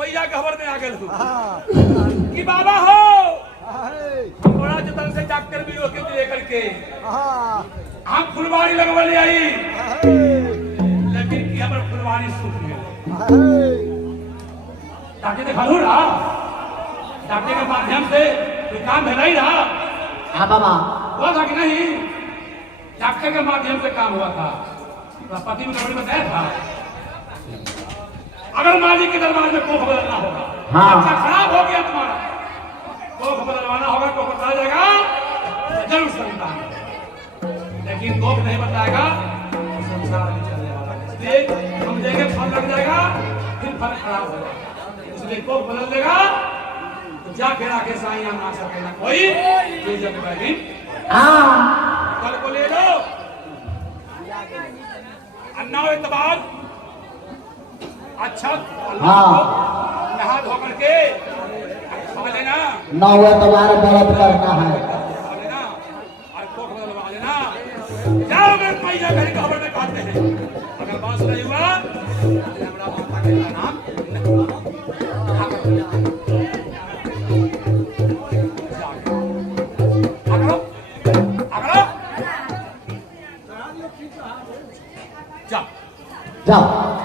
मैया के खबर में आ गए कि बाबा हो हम बड़ा जतन से डॉक्टर भी होके लेकर के हम फुलवारी लगवाने आई लेकिन कि हमारे फुलवारी सूख गई। डॉक्टर देखा लो रहा डॉक्टर के माध्यम से कोई काम है नहीं रहा। हाँ बाबा हुआ था कि नहीं? डॉक्टर के माध्यम से काम हुआ था। पति में गड़बड़ी बताया था। अगर मालिक के दरबार में कोख बदलना होगा अच्छा खराब हो गया तुम्हारा कोख बदलवाना होगा कोख बदला जाएगा जरूर संतान लेकिन कोख नहीं बताएगा संसार नहीं चलने वाला। इसलिए हम देंगे फल लग जाएगा फिर फल खराब हो जाएगा। इसलिए कोख बदल देगा तो जाके राके साइया ना सके ना कोई ये जब बैठी कल को ले लो अन्ना एतबार अच्छा नहा धो करके खा लेना 9 एतबार व्रत करना है खा लेना और कोख बदलवा लेना। जाओ मेरे पैसा घर के खबर में खाते हैं अगर बात नहीं हुआ तो हमारा माता के नाम जाओ